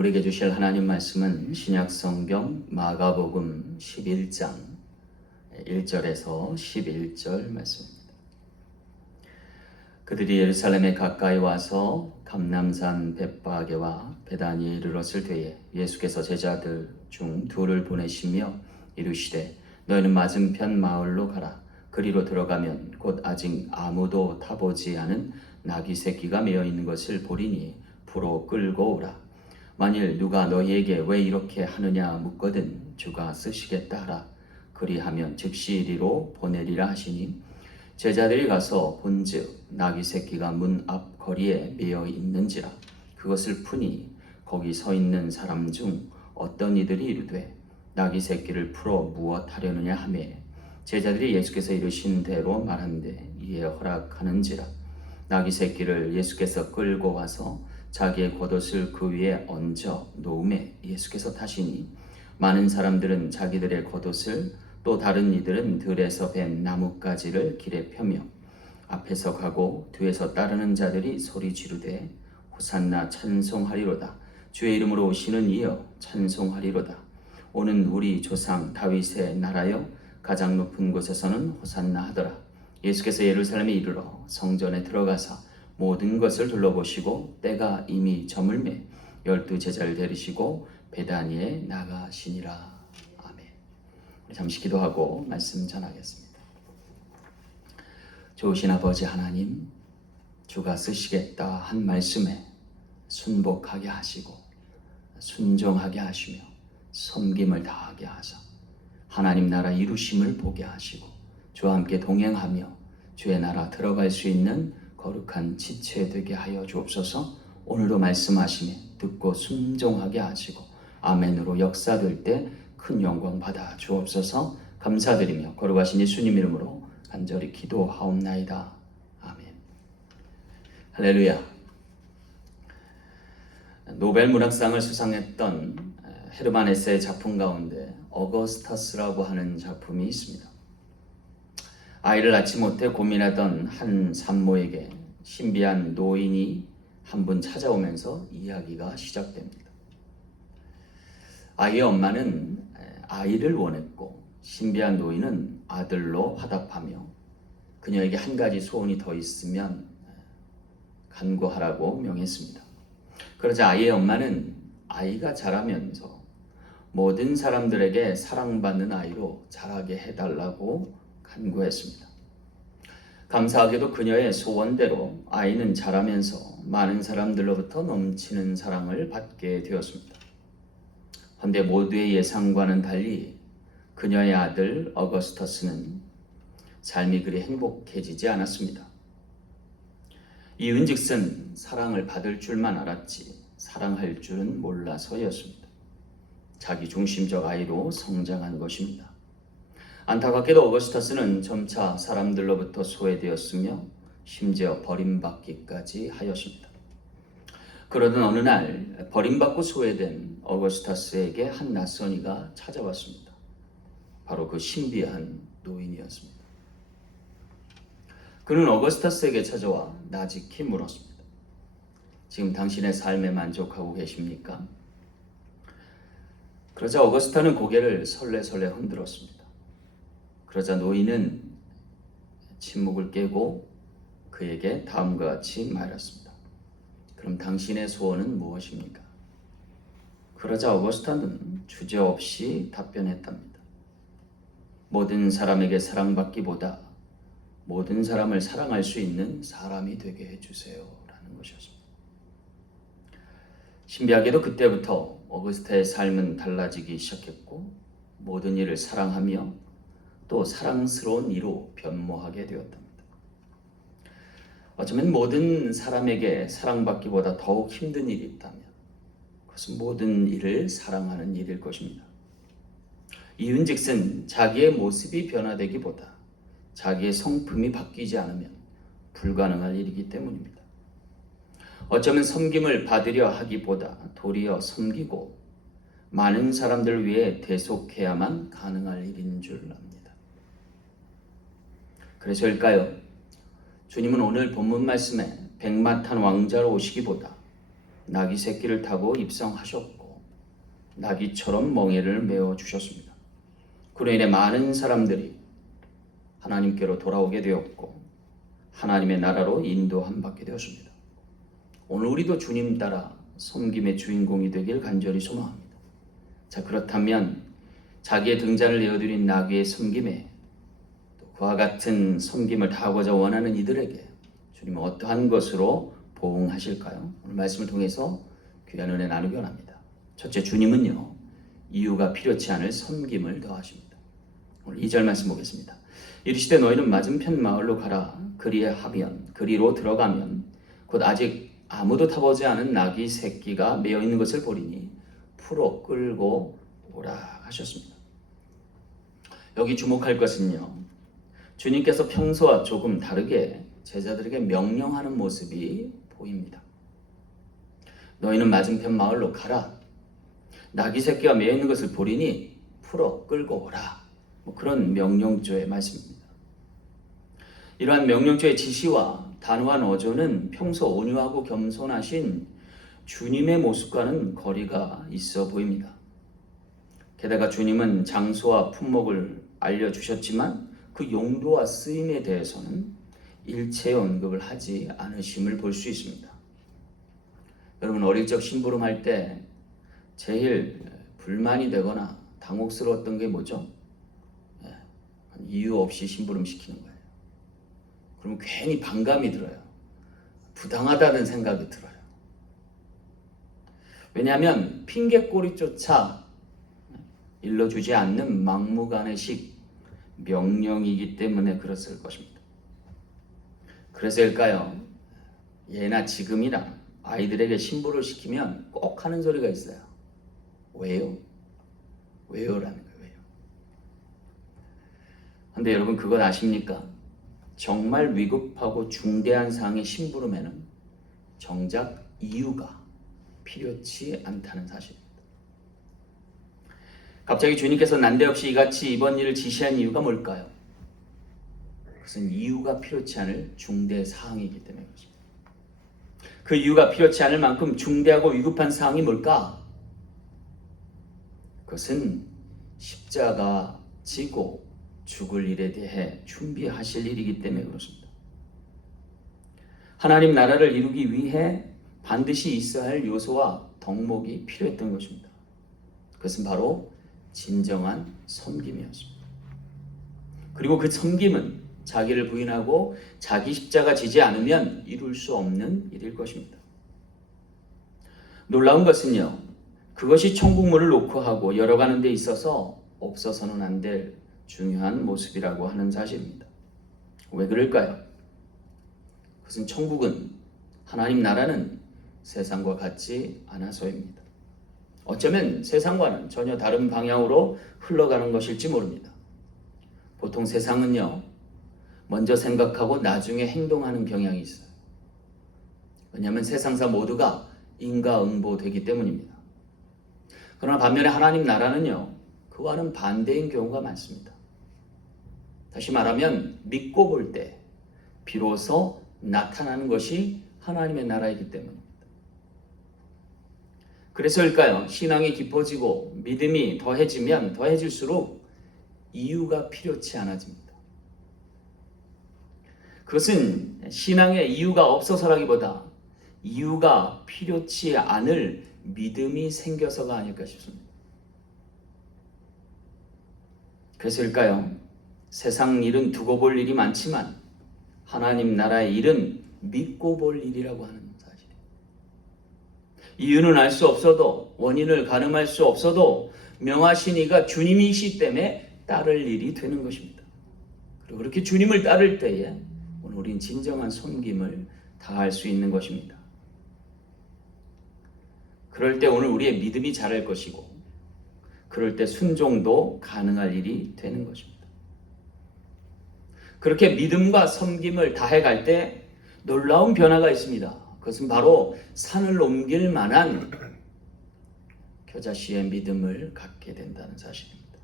우리에게 주실 하나님 말씀은 신약성경 마가복음 11장 1절에서 11절 말씀입니다. 그들이 예루살렘에 가까이 와서 감람산 벳바게와 베다니에 이르렀을 때에 예수께서 제자들 중 둘을 보내시며 이르시되 너희는 맞은편 마을로 가라. 그리로 들어가면 곧 아직 아무도 타보지 않은 나귀 새끼가 메어 있는 것을 보리니 부로 끌고 오라. 만일 누가 너희에게 왜 이렇게 하느냐 묻거든 주가 쓰시겠다 하라. 그리하면 즉시 이리로 보내리라 하시니 제자들이 가서 본즉 나귀 새끼가 문 앞 거리에 메어 있는지라. 그것을 푸니 거기 서 있는 사람 중 어떤 이들이 이르되 나귀 새끼를 풀어 무엇 하려느냐 하매 제자들이 예수께서 이르신 대로 말한대 이에 허락하는지라. 나귀 새끼를 예수께서 끌고 와서 자기의 겉옷을 그 위에 얹어 놓음에 예수께서 타시니 많은 사람들은 자기들의 겉옷을 또 다른 이들은 들에서 벤 나뭇가지를 길에 펴며 앞에서 가고 뒤에서 따르는 자들이 소리 지르되 호산나 찬송하리로다. 주의 이름으로 오시는 이여 찬송하리로다. 오는 우리 조상 다윗의 나라여 가장 높은 곳에서는 호산나 하더라. 예수께서 예루살렘에 이르러 성전에 들어가사 모든 것을 둘러보시고 때가 이미 저물매 12 제자를 데리시고 베다니에 나가시니라. 아멘. 잠시 기도하고 말씀 전하겠습니다. 좋으신 아버지 하나님, 주가 쓰시겠다 한 말씀에 순복하게 하시고 순종하게 하시며 섬김을 다하게 하사 하나님 나라 이루심을 보게 하시고 주와 함께 동행하며 주의 나라 들어갈 수 있는 거룩한 지체 되게 하여 주옵소서. 오늘도 말씀하시며 듣고 순종하게 하시고 아멘으로 역사될 때 큰 영광 받아 주옵소서. 감사드리며 거룩하신 예수님 이름으로 간절히 기도하옵나이다. 아멘. 할렐루야. 노벨 문학상을 수상했던 헤르만 헤세의 작품 가운데 어거스터스라고 하는 작품이 있습니다. 아이를 낳지 못해 고민하던 한 산모에게 신비한 노인이 한 분 찾아오면서 이야기가 시작됩니다. 아이의 엄마는 아이를 원했고 신비한 노인은 아들로 화답하며 그녀에게 한 가지 소원이 더 있으면 간구하라고 명했습니다. 그러자 아이의 엄마는 아이가 자라면서 모든 사람들에게 사랑받는 아이로 자라게 해달라고 간구했습니다. 감사하게도 그녀의 소원대로 아이는 자라면서 많은 사람들로부터 넘치는 사랑을 받게 되었습니다. 그런데 모두의 예상과는 달리 그녀의 아들 어거스터스는 삶이 그리 행복해지지 않았습니다. 이은즉슨 사랑을 받을 줄만 알았지 사랑할 줄은 몰라서였습니다. 자기 중심적 아이로 성장한 것입니다. 안타깝게도 어거스터스는 점차 사람들로부터 소외되었으며 심지어 버림받기까지 하였습니다. 그러던 어느 날 버림받고 소외된 어거스터스에게 한 낯선 이가 찾아왔습니다. 바로 그 신비한 노인이었습니다. 그는 어거스터스에게 찾아와 나직히 물었습니다. 지금 당신의 삶에 만족하고 계십니까? 그러자 어거스터는 고개를 설레설레 흔들었습니다. 그러자 노인은 침묵을 깨고 그에게 다음과 같이 말했습니다. 그럼 당신의 소원은 무엇입니까? 그러자 어거스터는 주저없이 답변했답니다. 모든 사람에게 사랑받기보다 모든 사람을 사랑할 수 있는 사람이 되게 해주세요 라는 것이었습니다. 신비하게도 그때부터 어거스터의 삶은 달라지기 시작했고 모든 일을 사랑하며 또 사랑스러운 이로 변모하게 되었답니다. 어쩌면 모든 사람에게 사랑받기보다 더욱 힘든 일이 있다면 그것은 모든 일을 사랑하는 일일 것입니다. 이은즉슨 자기의 모습이 변화되기보다 자기의 성품이 바뀌지 않으면 불가능할 일이기 때문입니다. 어쩌면 섬김을 받으려 하기보다 도리어 섬기고 많은 사람들을 위해 대속해야만 가능할 일인 줄 압니다. 그래서일까요? 주님은 오늘 본문 말씀에 백마탄 왕자로 오시기보다 나귀 새끼를 타고 입성하셨고 나귀처럼 멍에를 메어 주셨습니다. 그로 인해 많은 사람들이 하나님께로 돌아오게 되었고 하나님의 나라로 인도함 받게 되었습니다. 오늘 우리도 주님 따라 섬김의 주인공이 되길 간절히 소망합니다. 자, 그렇다면 자기의 등잔을 내어드린 나귀의 섬김에 또 그와 같은 섬김을 다하고자 원하는 이들에게 주님은 어떠한 것으로 보응하실까요? 오늘 말씀을 통해서 귀한 은혜 나누기 원합니다. 첫째, 주님은요 이유가 필요치 않을 섬김을 더하십니다. 오늘 2절 말씀 보겠습니다. 이르시되 너희는 맞은편 마을로 가라. 그리로 들어가면 곧 아직 아무도 타보지 않은 나귀 새끼가 메어 있는 것을 보리니 풀어 끌고 오라 하셨습니다. 여기 주목할 것은요, 주님께서 평소와 조금 다르게 제자들에게 명령하는 모습이 보입니다. 너희는 맞은편 마을로 가라. 나귀 새끼가 메어 있는 것을 보리니 풀어 끌고 오라. 그런 명령조의 말씀입니다. 이러한 명령조의 지시와 단호한 어조는 평소 온유하고 겸손하신 주님의 모습과는 거리가 있어 보입니다. 게다가 주님은 장소와 품목을 알려주셨지만 그 용도와 쓰임에 대해서는 일체 언급을 하지 않으심을 볼 수 있습니다. 여러분, 어릴 적 심부름할 때 제일 불만이 되거나 당혹스러웠던 게 뭐죠? 이유 없이 심부름 시키는 거예요. 그러면 괜히 반감이 들어요. 부당하다는 생각이 들어요. 왜냐하면 핑계꼬리조차 일러주지 않는 막무가내식 명령이기 때문에 그랬을 것입니다. 그래서일까요? 예나 지금이나 아이들에게 심부를 시키면 꼭 하는 소리가 있어요. 왜요? 왜요라는 거예요. 왜요? 근데 여러분, 그건 아십니까? 정말 위급하고 중대한 사항의 심부름에는 정작 이유가 필요치 않다는 사실입니다. 갑자기 주님께서 난데없이 이같이 이번 일을 지시한 이유가 뭘까요? 그것은 이유가 필요치 않을 중대 사항이기 때문에 그렇습니다. 그 이유가 필요치 않을 만큼 중대하고 위급한 사항이 뭘까? 그것은 십자가 지고 죽을 일에 대해 준비하실 일이기 때문에 그렇습니다. 하나님 나라를 이루기 위해 반드시 있어야 할 요소와 덕목이 필요했던 것입니다. 그것은 바로 진정한 섬김이었습니다. 그리고 그 섬김은 자기를 부인하고 자기 십자가 지지 않으면 이룰 수 없는 일일 것입니다. 놀라운 것은요, 그것이 천국문을 놓고 하고 열어가는 데 있어서 없어서는 안 될 중요한 모습이라고 하는 사실입니다. 왜 그럴까요? 그것은 천국은, 하나님 나라는 세상과 같지 않아서입니다. 어쩌면 세상과는 전혀 다른 방향으로 흘러가는 것일지 모릅니다. 보통 세상은요, 먼저 생각하고 나중에 행동하는 경향이 있어요. 왜냐하면 세상사 모두가 인과응보되기 때문입니다. 그러나 반면에 하나님 나라는요, 그와는 반대인 경우가 많습니다. 다시 말하면 믿고 볼 때 비로소 나타나는 것이 하나님의 나라이기 때문입니다. 그래서일까요? 신앙이 깊어지고 믿음이 더해지면 더해질수록 이유가 필요치 않아집니다. 그것은 신앙의 이유가 없어서라기보다 이유가 필요치 않을 믿음이 생겨서가 아닐까 싶습니다. 그래서일까요? 세상 일은 두고 볼 일이 많지만 하나님 나라의 일은 믿고 볼 일이라고 하는 사실이에요. 이유는 알 수 없어도, 원인을 가늠할 수 없어도 명하신 이가 주님이시 때문에 따를 일이 되는 것입니다. 그리고 그렇게 주님을 따를 때에 오늘 우린 진정한 섬김을 다할 수 있는 것입니다. 그럴 때 오늘 우리의 믿음이 자랄 것이고, 그럴 때 순종도 가능할 일이 되는 것입니다. 그렇게 믿음과 섬김을 다해갈 때 놀라운 변화가 있습니다. 그것은 바로 산을 옮길 만한 겨자씨의 믿음을 갖게 된다는 사실입니다.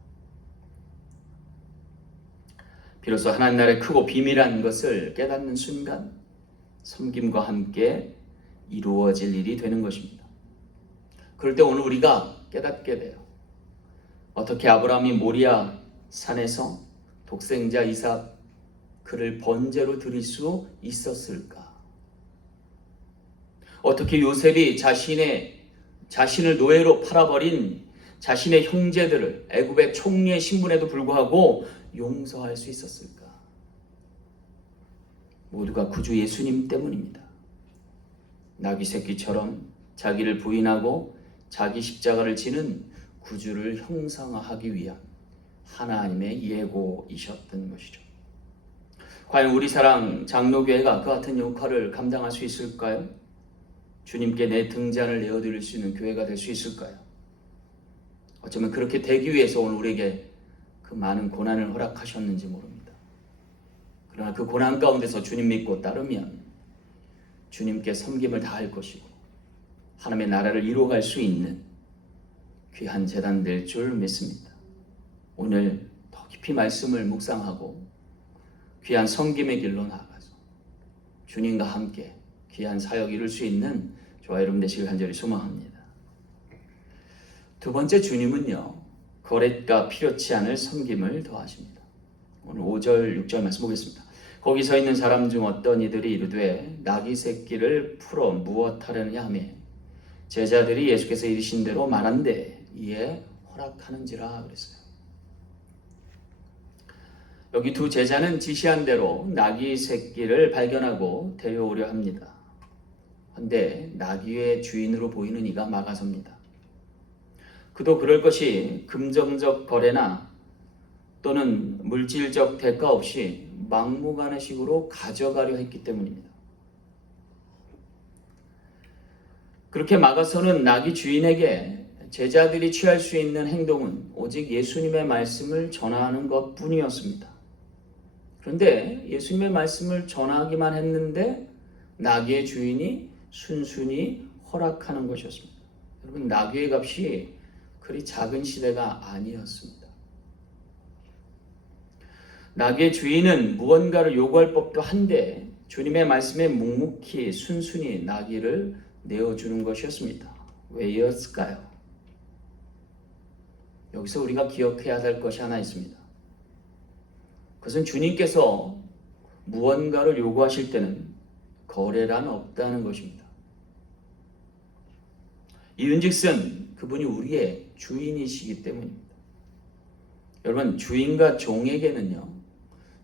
비로소 하나님 나라의 크고 비밀한 것을 깨닫는 순간 섬김과 함께 이루어질 일이 되는 것입니다. 그럴 때 오늘 우리가 깨닫게 돼요. 어떻게 아브라함이 모리아 산에서 독생자 이삭 그를 번제로 드릴 수 있었을까? 어떻게 요셉이 자신을 노예로 팔아버린 자신의 형제들을 애굽의 총리의 신분에도 불구하고 용서할 수 있었을까? 모두가 구주 예수님 때문입니다. 나귀 새끼처럼 자기를 부인하고 자기 십자가를 지는 구주를 형상화하기 위한 하나님의 예고이셨던 것이죠. 과연 우리 사랑 장로교회가 그 같은 역할을 감당할 수 있을까요? 주님께 내 등잔을 내어드릴 수 있는 교회가 될 수 있을까요? 어쩌면 그렇게 되기 위해서 오늘 우리에게 그 많은 고난을 허락하셨는지 모릅니다. 그러나 그 고난 가운데서 주님 믿고 따르면 주님께 섬김을 다할 것이고 하나님의 나라를 이루어갈 수 있는 귀한 재단 될 줄 믿습니다. 오늘 더 깊이 말씀을 묵상하고 귀한 섬김의 길로 나아가서 주님과 함께 귀한 사역 이룰 수 있는 저와 여러분 되시길 간절히 소망합니다. 두 번째, 주님은요 거렛과 필요치 않을 섬김을 더하십니다. 오늘 5절 6절 말씀 보겠습니다. 거기 서 있는 사람 중 어떤 이들이 이르되 나귀 새끼를 풀어 무엇하려느냐 하며 제자들이 예수께서 이르신 대로 말한대 이에 허락하는지라 그랬어요. 여기 두 제자는 지시한 대로 나귀 새끼를 발견하고 데려오려 합니다. 그런데 나귀의 주인으로 보이는 이가 막아섭니다. 그도 그럴 것이 금전적 거래나 또는 물질적 대가 없이 막무가내식으로 가져가려 했기 때문입니다. 그렇게 막아서는 나귀 주인에게 제자들이 취할 수 있는 행동은 오직 예수님의 말씀을 전하는 것뿐이었습니다. 그런데 예수님의 말씀을 전하기만 했는데 나귀의 주인이 순순히 허락하는 것이었습니다. 여러분, 나귀의 값이 그리 작은 시대가 아니었습니다. 나귀의 주인은 무언가를 요구할 법도 한데 주님의 말씀에 묵묵히 순순히 나귀를 내어주는 것이었습니다. 왜였을까요? 여기서 우리가 기억해야 될 것이 하나 있습니다. 그것은 주님께서 무언가를 요구하실 때는 거래란 없다는 것입니다. 이윤즉슨 그분이 우리의 주인이시기 때문입니다. 여러분, 주인과 종에게는요,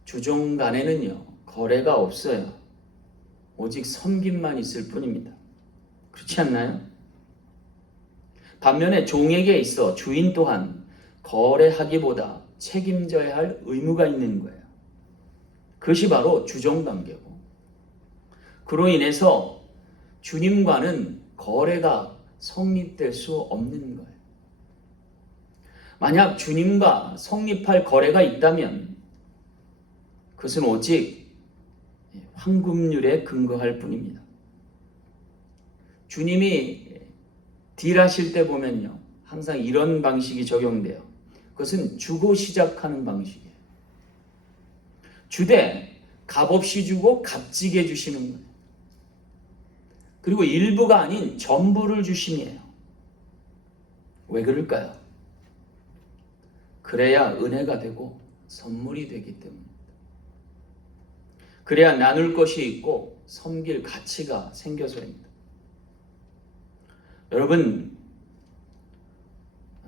주종 간에는요, 거래가 없어요. 오직 섬김만 있을 뿐입니다. 그렇지 않나요? 반면에 종에게 있어 주인 또한 거래하기보다 책임져야 할 의무가 있는 거예요. 그것이 바로 주종관계고, 그로 인해서 주님과는 거래가 성립될 수 없는 거예요. 만약 주님과 성립할 거래가 있다면 그것은 오직 황금률에 근거할 뿐입니다. 주님이 딜하실 때 보면요, 항상 이런 방식이 적용돼요. 그것은 주고 시작하는 방식이에요. 주되 값없이 주고 값지게 주시는 거예요. 그리고 일부가 아닌 전부를 주심이에요. 왜 그럴까요? 그래야 은혜가 되고 선물이 되기 때문입니다. 그래야 나눌 것이 있고 섬길 가치가 생겨서입니다. 여러분,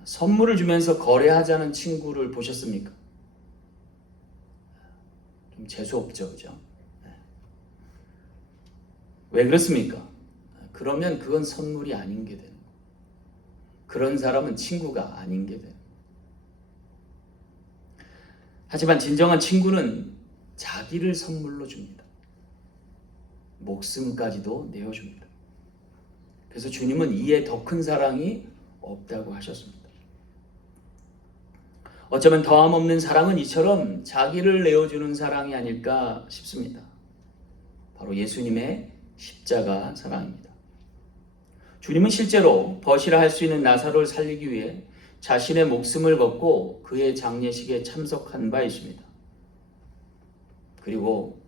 선물을 주면서 거래하자는 친구를 보셨습니까? 좀 재수없죠, 그죠? 왜 그렇습니까? 그러면 그건 선물이 아닌 게 되는 거예요. 그런 사람은 친구가 아닌 게 돼요. 하지만 진정한 친구는 자기를 선물로 줍니다. 목숨까지도 내어줍니다. 그래서 주님은 이에 더 큰 사랑이 없다고 하셨습니다. 어쩌면 더함 없는 사랑은 이처럼 자기를 내어주는 사랑이 아닐까 싶습니다. 바로 예수님의 십자가 사랑입니다. 주님은 실제로 버시라 할 수 있는 나사로를 살리기 위해 자신의 목숨을 걷고 그의 장례식에 참석한 바 있습니다. 그리고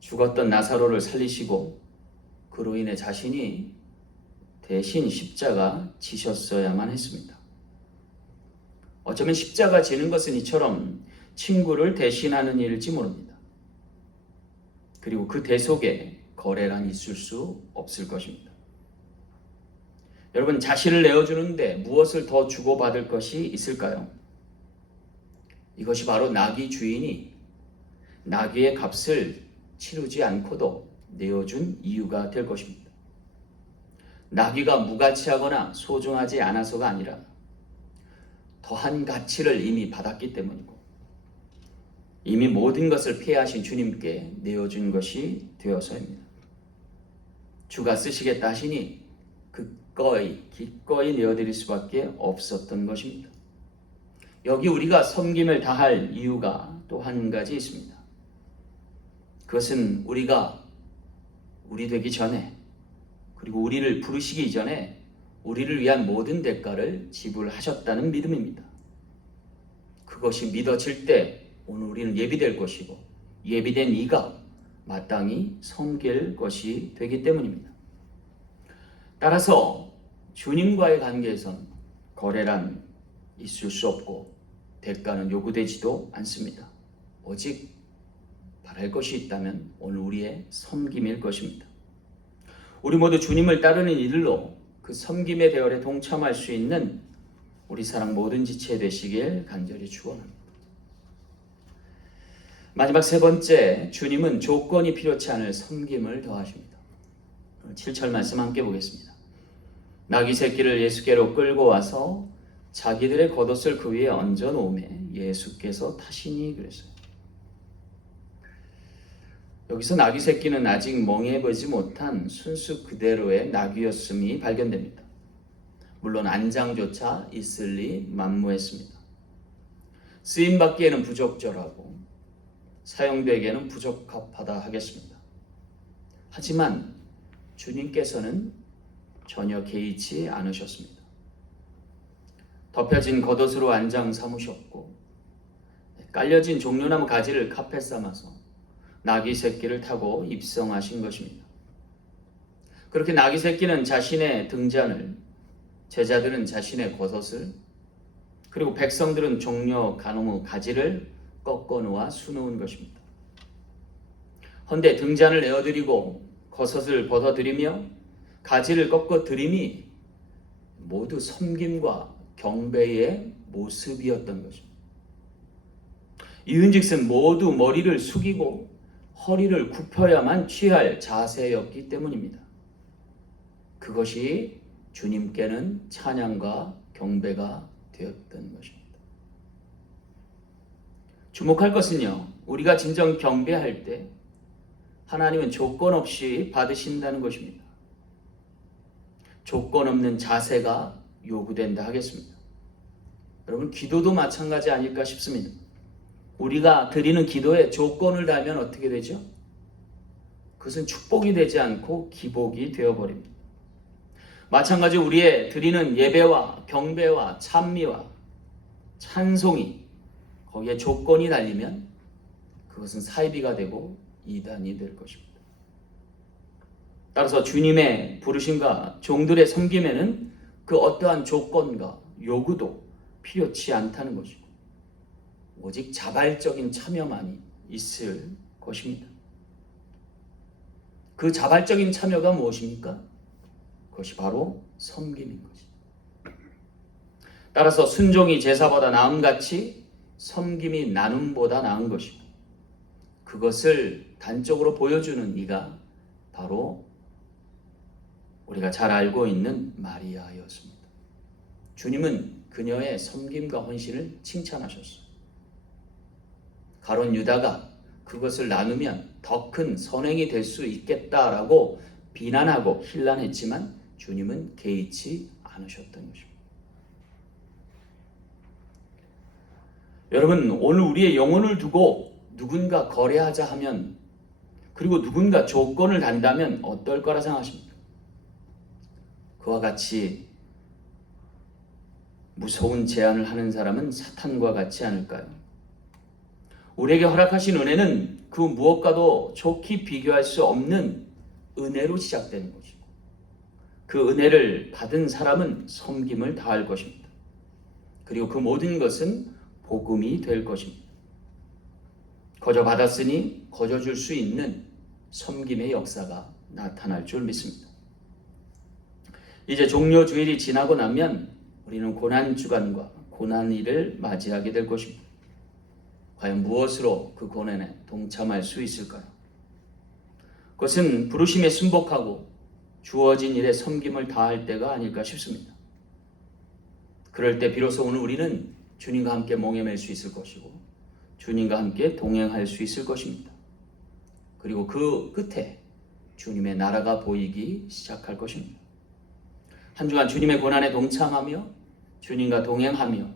죽었던 나사로를 살리시고 그로 인해 자신이 대신 십자가 지셨어야만 했습니다. 어쩌면 십자가 지는 것은 이처럼 친구를 대신하는 일일지 모릅니다. 그리고 그 대속에 거래란 있을 수 없을 것입니다. 여러분, 자신을 내어주는데 무엇을 더 주고받을 것이 있을까요? 이것이 바로 나귀 주인이 나귀의 값을 치르지 않고도 내어준 이유가 될 것입니다. 나귀가 무가치하거나 소중하지 않아서가 아니라 더한 가치를 이미 받았기 때문이고 이미 모든 것을 폐하신 주님께 내어준 것이 되어서입니다. 주가 쓰시겠다 하시니 기꺼이 내어드릴 수밖에 없었던 것입니다. 여기 우리가 섬김을 다할 이유가 또 한 가지 있습니다. 그것은 우리가 우리 되기 전에 그리고 우리를 부르시기 이전에 우리를 위한 모든 대가를 지불하셨다는 믿음입니다. 그것이 믿어질 때 오늘 우리는 예비될 것이고 예비된 이가 마땅히 섬길 것이 되기 때문입니다. 따라서 주님과의 관계에선 거래란 있을 수 없고 대가는 요구되지도 않습니다. 오직 바랄 것이 있다면 오늘 우리의 섬김일 것입니다. 우리 모두 주님을 따르는 이들로 그 섬김의 대열에 동참할 수 있는 우리 사랑 모든 지체 되시길 간절히 축원합니다. 마지막 세 번째, 주님은 조건이 필요치 않을 섬김을 더하십니다. 7절 말씀 함께 보겠습니다. 나귀 새끼를 예수께로 끌고 와서 자기들의 겉옷을 그 위에 얹어 놓으매 예수께서 타시니 그랬어요. 여기서 나귀 새끼는 아직 멍해보지 못한 순수 그대로의 나귀였음이 발견됩니다. 물론 안장조차 있을 리 만무했습니다. 쓰임받기에는 부적절하고 사용되기에는 부적합하다 하겠습니다. 하지만 주님께서는 전혀 개의치 않으셨습니다. 덮여진 겉옷으로 안장 삼으셨고 깔려진 종려나무 가지를 카펫 삼아서 나귀 새끼를 타고 입성하신 것입니다. 그렇게 나귀 새끼는 자신의 등잔을, 제자들은 자신의 겉옷을, 그리고 백성들은 종려 가나무 가지를 꺾어 놓아 수놓은 것입니다. 헌데 등잔을 내어드리고 겉옷을 벗어드리며 가지를 꺾어 드림이 모두 섬김과 경배의 모습이었던 것입니다. 이은즉슨 모두 머리를 숙이고 허리를 굽혀야만 취할 자세였기 때문입니다. 그것이 주님께는 찬양과 경배가 되었던 것입니다. 주목할 것은요, 우리가 진정 경배할 때 하나님은 조건 없이 받으신다는 것입니다. 조건 없는 자세가 요구된다 하겠습니다. 여러분, 기도도 마찬가지 아닐까 싶습니다. 우리가 드리는 기도에 조건을 달면 어떻게 되죠? 그것은 축복이 되지 않고 기복이 되어버립니다. 마찬가지 우리의 드리는 예배와 경배와 찬미와 찬송이 거기에 조건이 달리면 그것은 사이비가 되고 이단이 될 것입니다. 따라서 주님의 부르심과 종들의 섬김에는 그 어떠한 조건과 요구도 필요치 않다는 것이고 오직 자발적인 참여만이 있을 것입니다. 그 자발적인 참여가 무엇입니까? 그것이 바로 섬김인 것입니다. 따라서 순종이 제사보다 나음같이 섬김이 나눔보다 나은 것이고 그것을 단적으로 보여주는 이가 바로 우리가 잘 알고 있는 마리아였습니다. 주님은 그녀의 섬김과 헌신을 칭찬하셨어요. 가룟 유다가 그것을 나누면 더 큰 선행이 될 수 있겠다라고 비난하고 힐난했지만 주님은 개의치 않으셨던 것입니다. 여러분, 오늘 우리의 영혼을 두고 누군가 거래하자 하면 그리고 누군가 조건을 단다면 어떨 거라 생각하십니까? 그와 같이 무서운 제안을 하는 사람은 사탄과 같지 않을까요? 우리에게 허락하신 은혜는 그 무엇과도 좋게 비교할 수 없는 은혜로 시작되는 것이고 그 은혜를 받은 사람은 섬김을 다할 것입니다. 그리고 그 모든 것은 복음이 될 것입니다. 거저 받았으니 거저 줄 수 있는 섬김의 역사가 나타날 줄 믿습니다. 이제 종료 주일이 지나고 나면 우리는 고난 주간과 고난일을 맞이하게 될 것입니다. 과연 무엇으로 그 고난에 동참할 수 있을까요? 그것은 부르심에 순복하고 주어진 일에 섬김을 다할 때가 아닐까 싶습니다. 그럴 때 비로소 오늘 우리는 주님과 함께 몽에 맬 수 있을 것이고 주님과 함께 동행할 수 있을 것입니다. 그리고 그 끝에 주님의 나라가 보이기 시작할 것입니다. 한 주간 주님의 고난에 동참하며 주님과 동행하며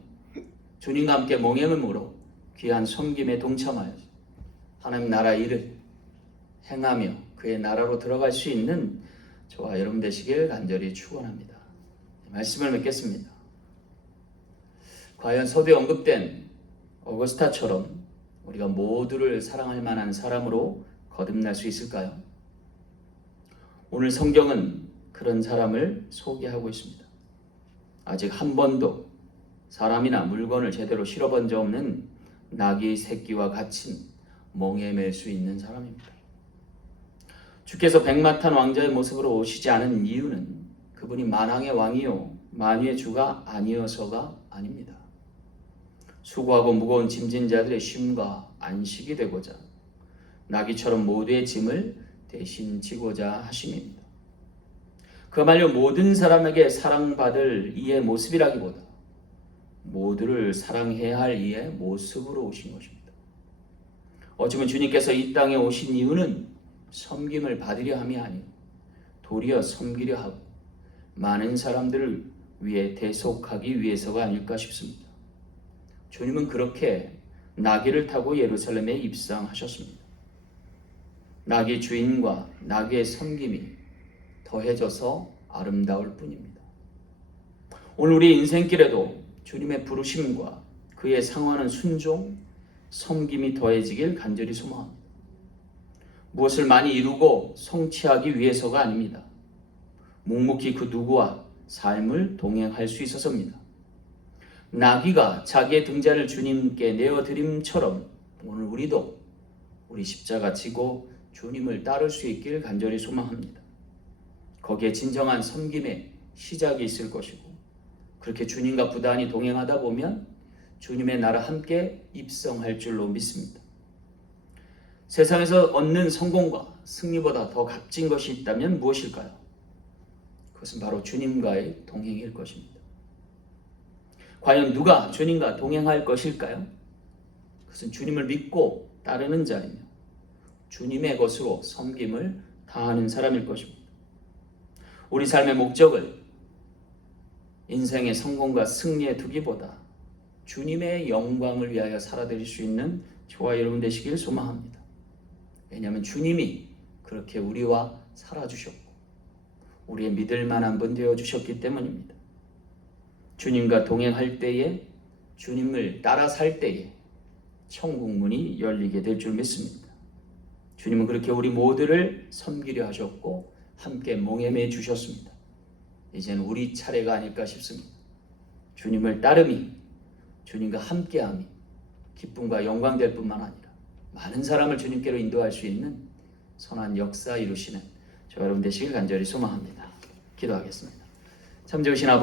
주님과 함께 몽행함으로 귀한 섬김에 동참하여 하나님 나라 일을 행하며 그의 나라로 들어갈 수 있는 저와 여러분 되시길 간절히 축원합니다. 말씀을 맺겠습니다. 과연 서두에 언급된 어거스타처럼 우리가 모두를 사랑할 만한 사람으로 거듭날 수 있을까요? 오늘 성경은 그런 사람을 소개하고 있습니다. 아직 한 번도 사람이나 물건을 제대로 실어본 적 없는 나귀 새끼와 갇힌 몽에 맬 수 있는 사람입니다. 주께서 백마탄 왕자의 모습으로 오시지 않은 이유는 그분이 만왕의 왕이요 만유의 주가 아니어서가 아닙니다. 수고하고 무거운 짐진 자들의 쉼과 안식이 되고자 나귀처럼 모두의 짐을 대신 지고자 하심입니다. 그야말로 모든 사람에게 사랑받을 이의 모습이라기보다 모두를 사랑해야 할 이의 모습으로 오신 것입니다. 어쩌면 주님께서 이 땅에 오신 이유는 섬김을 받으려 함이 아니요 도리어 섬기려 하고 많은 사람들을 위해 대속하기 위해서가 아닐까 싶습니다. 주님은 그렇게 나귀를 타고 예루살렘에 입성하셨습니다. 나귀 주인과 나귀의 섬김이 더해져서 아름다울 뿐입니다. 오늘 우리 인생길에도 주님의 부르심과 그의 상하는 순종, 섬김이 더해지길 간절히 소망합니다. 무엇을 많이 이루고 성취하기 위해서가 아닙니다. 묵묵히 그 누구와 삶을 동행할 수 있어서입니다. 나귀가 자기의 등잔을 주님께 내어드림처럼 오늘 우리도 우리 십자가 지고 주님을 따를 수 있길 간절히 소망합니다. 거기에 진정한 섬김의 시작이 있을 것이고 그렇게 주님과 부단히 동행하다 보면 주님의 나라 함께 입성할 줄로 믿습니다. 세상에서 얻는 성공과 승리보다 더 값진 것이 있다면 무엇일까요? 그것은 바로 주님과의 동행일 것입니다. 과연 누가 주님과 동행할 것일까요? 그것은 주님을 믿고 따르는 자이며 주님의 것으로 섬김을 다하는 사람일 것입니다. 우리 삶의 목적을 인생의 성공과 승리에 두기보다 주님의 영광을 위하여 살아드릴 수 있는 저와 여러분 되시길 소망합니다. 왜냐하면 주님이 그렇게 우리와 살아주셨고 우리의 믿을 만한 분 되어주셨기 때문입니다. 주님과 동행할 때에 주님을 따라 살 때에 천국 문이 열리게 될 줄 믿습니다. 주님은 그렇게 우리 모두를 섬기려 하셨고 함께 몽에 매 주셨습니다. 이제는 우리 차례가 아닐까 싶습니다. 주님을 따름이 주님과 함께함이 기쁨과 영광 될 뿐만 아니라 많은 사람을 주님께로 인도할 수 있는 선한 역사 이루시는 저 여러분 되시길 간절히 소망합니다. 기도하겠습니다. 참 좋으신 아버지